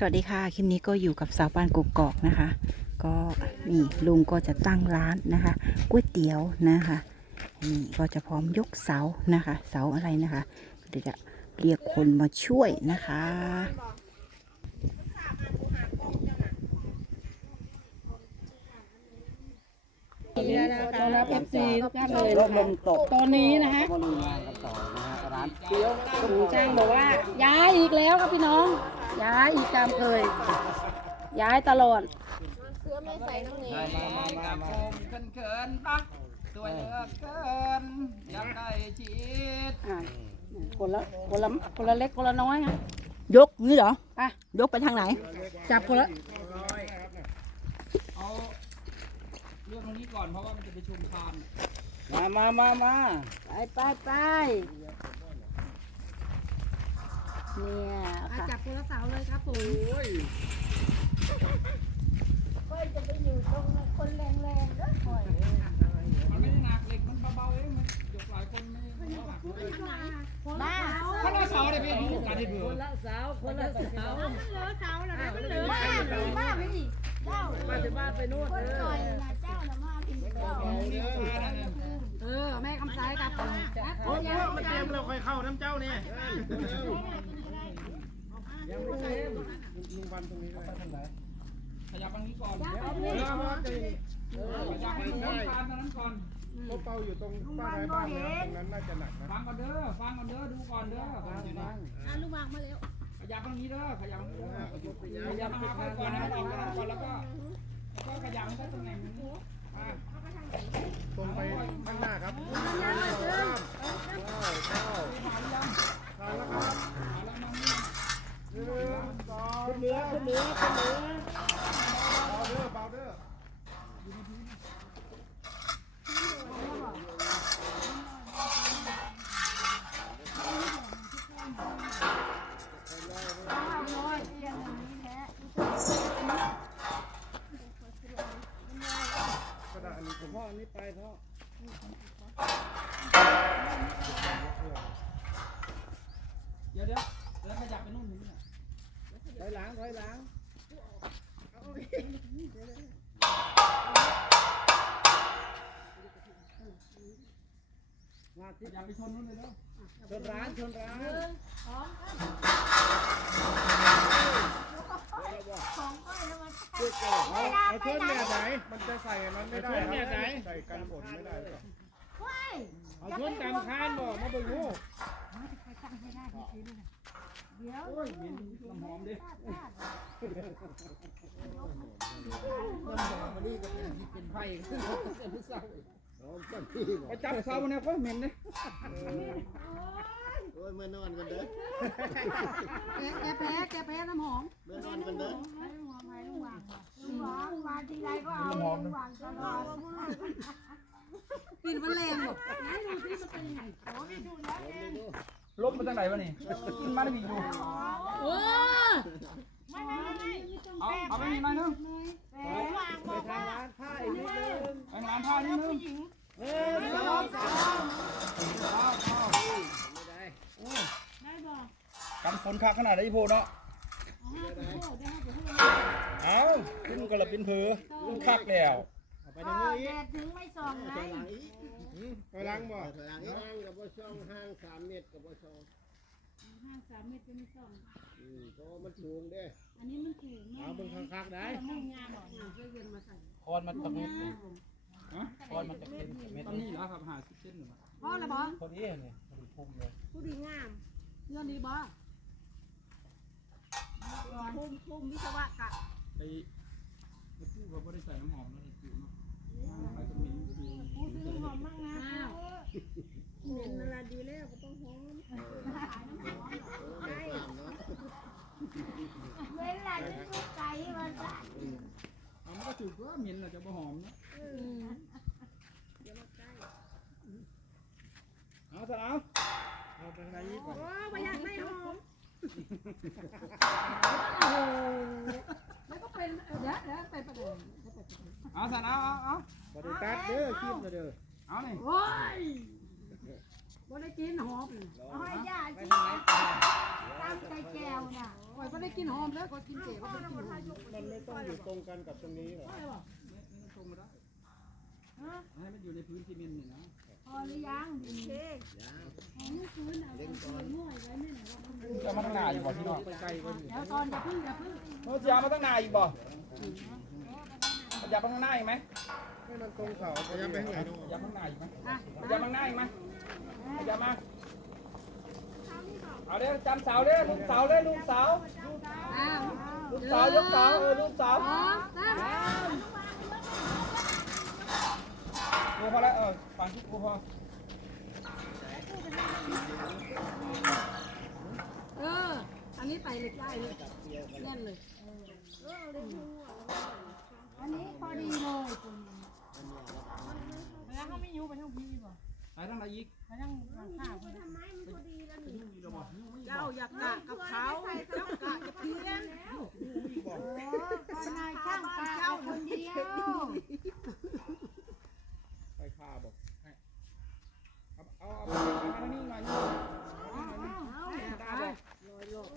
สวัสดีค่ะ คลิปนี้ก็อยู่กับสาวปานกกอกนะคะ ก็นี่ลุงก็จะตั้งร้านนะคะก๋วยเตี๋ยวนะคะนี่ก็จะพร้อมยกเสานะคะ เสาอะไรนะคะเดี๋ยวจะเรียกคนมาช่วยนะคะต้อนรับเอฟซีทุกท่านเลยร่นะมลคะมตกตอนนี้นะฮะก็ลุยงานกันต่อนะฮะร้านเกี๊ยวลุงช่างบอกว่าย้ายอีกแล้วครับพี่น้อง ย้ายอีกตามเคย ย้ายตลอดมามามามามเขินเขินปักสวยเหลือเกินอยากได้ชีดอะคนละคนละคนละเล็กคนละน้อยฮะยกนี่เหรออะยกไปทางไหน จับคนละเอาเรื่องตรงนี้ก่อนเพราะว่ามันจะไปชุมพานมามามามาไปไปไป เนี่ยค่ะจับคนละเสาเลยครับผมมันไม่ได้หนักเหล็กมันเบาๆเองมันยกหลายคนไม่ไม่หนักเลยคนละเสาเลยพี่ดูการที่เบื่อคนละเสาคนละเสามาถึงบ้านไปนู่นเลยเออ แม่คำสายครับผมโอ้โหมันเต็มเราค่อยเข้าน้ำเจ้าเนี่ย ยังไม่เต็มลุงวันตรงนี้ด้วยขยับตรงนี้ก่อนเดี๋ยวขยับไปตรงพานตรงนั้นก่อนก็เป้าอยู่ตรงป้ายบ้านนะตรงนั้นน่าจะหนักนะฟังก่อนเด้อฟังก่อนเด้อดูก่อนเด้อฟังอยู่นี่ขยับตรงนี้เด้อขยับตรงนี้เด้อขยับมาหาก่อนนะออกก่อนแล้วก็แล้วก็ขยับได้ตำแหนตรงไปข้างหน้าครับ มาที่ขยับไปชนนู่นเลยเด้อชนร้านชนร้านเอาเอาเชือกเนี่ยไหนมันจะใส่อันนั้นไม่ได้ครับใส่กันฝนไม่ได้หรอกเอาชนตามคานบ่มาเบิ่งลูกโอ้ยเหม็นน้ำหอมดิเป็นไฟไปจับเสาเนี่ยก็เหม็นเลยโอ้ยเมื่อนอนกันเด้อแกแพ้แกแพ้น้ำหอมเมื่อนอนกันเด้อกลิ่นมันแรงหมดลบมาจากไหนวะนี่กินมาได้มีอยู่โอ้เอาเอาไปอีกหน่อยนึง ไปทางร้านผ้าอีกนิดนึ งไปงานท่านิดนึงหนึ่งสองสามกันฝนคักขนาดไหนพูเนาะเอาขึ้นกระปินเผือขึ้นคักแล้วเอาไปทางนี้อีกถึงไม่ส่องไงไปล้างบ่ถอยหลังอีกห้างกับบ่ช่องห้างสามเมตรกับบ่ช่องห้าสามเมตรจะไม่ส่องอืมเพราะว่ามันสูงเด้อันนี้มันถูกมากเอาเบิ่งคักๆได้ไม่งามหรอกคอนมันตะมุด คอนมันจะเป็นเม็ดตอนนี้แล้วครับหาสิบเส้นหนึ่งพ่อละบอพอดีเนี่ยพอดีพุ่งเลยผู้ดีงามเรื่องนี้บอภูมิภูมิวิศวะกะไปไปพูดว่าไม่ได้ใส่น้ำหอมแล้วในจิ๋วเนาะใส่สมิงดีผู้ซื้อหอมมากนะเหม็นอะไรดีแล้วก็ต้องหอมใช่เวลาจะลูกไก่มาจ้ะมันก็ถูกว่าเหม็นอาจจะบ่หอมนะ เอาเถอะเอาเอาทางไหนอีกก่อนโอ้ไม่อยากได้หอมแล้วก็เป็นเดี๋ยวเดี๋ยวไปประเด็นเอาสันเอาเอาเอาบริตัดเด้อคีบเด้อเอานี่โอ้ยบ่ได้กินหอมเอาให้ยาสิตามใจแก้วน่ะโคอยไม่ได้กินหอมแล้วคอยกินเจ๋ก็เป็นกินมันไม่ต้องอยู่ตรงกันกับตรงนี้เหรอไม่ตรงนะ ให้มันอยู่ในพื้นซีเมนต์นี่นะพอหรือยังโอเคจะมาตั้งนานอยู่บ่พี่น้องแล้วตอนอย่าพึ่งอย่าพึ่งโน้ตจะมาตั้งนานอยู่บ่อยากมาข้างหน้าอีกไหมให้มันตรงเสาพยายามไปข้างไหนดูอยากมาข้างหน้าอีกไหมอยากมาข้างหน้าอีกไหมอยากมาเอาเด้อจำเสาเด้อลูกเสาเด้อลูกเสาอ้าวลูกเสายกเสาเออลูกเสา สองสามครูพอแล้วเออฟังที่ครูพอเออ อันนี้ใส่เหล็กได้เลยแน่นเลยอันนี้พอดีเลยแล้วเขาไม่ยุบไปทั้งพี่ป่ะไหนตั้งไหนอีกไปทั้งหลังข้าวเจ้าอยากกะกับเขาเจ้ากะจะเพี้ยนก็นายช่างกะเอาคนเดียว ไปคาบอกให้เอาเอาเอามาทางนี้หน่อยนี่ได้บอก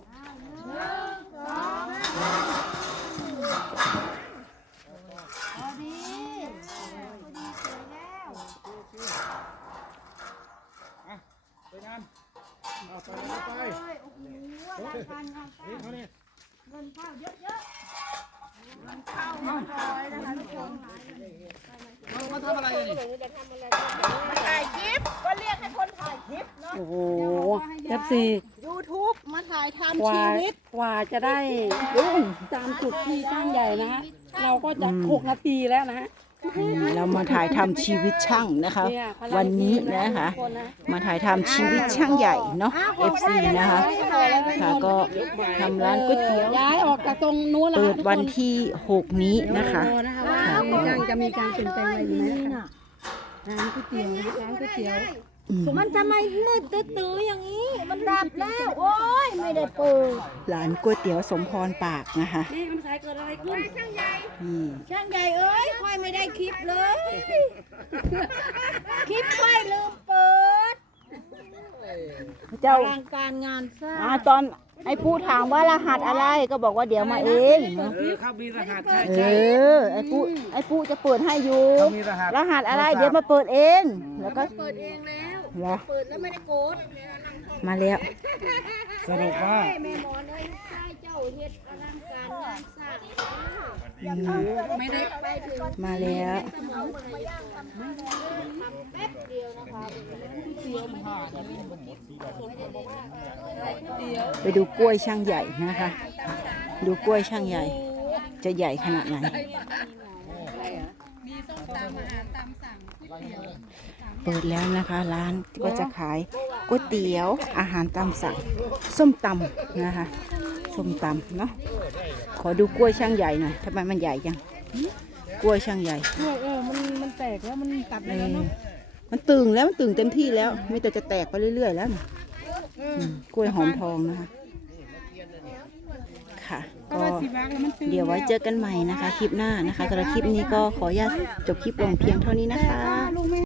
พอดีพอดีสวยแล้ว อะสวยงาม เอาไปเอาไป เลยโอ้โห อลังการงานสร้างนี่เขาเนี่ยเงินเข้าเยอะๆเงินเข้าเรียบร้อยนะคะทุกคนมาทำอะไรนี่มาถ่ายคลิปก็เรียกให้คนถ่ายคลิปเนาะโอ้โหเอฟซี YouTube มาถ่ายกทำว่าชีวิตกว่าจะได้ตามจุดที่ตั้งใหญ่นะฮะเราก็จะหกนาทีแล้วนะฮะ เรามาถ่ายทำชีวิตช่างนะคะเนี่ยพลังวันนี้ทีมนะคะทุกคนนะมาถ่ายทำชีวิตช่างใหญ่เนาะ FC นะคะค่ะก็ทำร้านก๋วยเตี๋ยวย้ายออกจากตรงนู้นแล้วเปิดวันที่6นี้นะคะรอนะคะว่ามีการจะมีการเปลี่ยนแปลงอะไรอยู่ไหมนะคะร้านก๋วยเตี๋ยวร้านก๋วยเตี๋ยว มันทำไมมืดตื้อๆอย่างนี้ มันดับแล้ว โอ้ยไม่ได้เปิดร้านก๋วยเตี๋ยวสมพรปากนะคะนี่มันขายเกิดอะไรขึ้นนี่ช่างใหญ่เอ้ยค่อยไม่ได้คลิปเลยคลิปค่อยลืมเปิดเจ้าอลังการงานสร้างอ่าตอนไอ้ปูถามว่ารหัสอะไรก็บอกว่าเดี๋ยวมาเองเออเข้ามีรหัสใช่เออไอ้ปูไอ้ปูจะเปิดให้อยู่เขามีรหัสรหัสอะไรเดี๋ยวมาเปิดเอง แล้วก็เปิดเองแล้ว เหรอ เปิดแล้วไม่ได้โกดมาแล้ว สรุปว่าแม่หมอนเอ้ยใช่เจ้าเฮ็ดอลังการงานสร้างไม่ได้ไปถึงมาแล้วเอาไปย่างทำแป๊บเดียวนะคะไปดูกล้วยช่างใหญ่นะคะ ดูกล้วยช่างใหญ่ จะใหญ่ขนาดไหน เปิดแล้วนะคะร้านก็จะขายก๋วยเตี๋ยวอาหารตามสั่งส้มตำนะคะส้มตำเนาะขอดูกล้วยช่างใหญ่หน่อยทำไมมันใหญ่จังกล้วยช่างใหญ่กล้วยเออมันมันแตกแล้วมันตัดได้แล้วเนาะมันตึงแล้วมันตึงเต็มที่แล้วมีแต่จะแตกไปเรื่อยๆแล้วนะอืมกล้วยหอมทองนะคะค่ะ ก็เดี๋ยวไว้เจอกันใหม่นะคะ คลิปหน้านะคะสำหรับคลิปนี้ก็ขออนุญาตจบคลิปลงเพียงเท่านี้นะคะ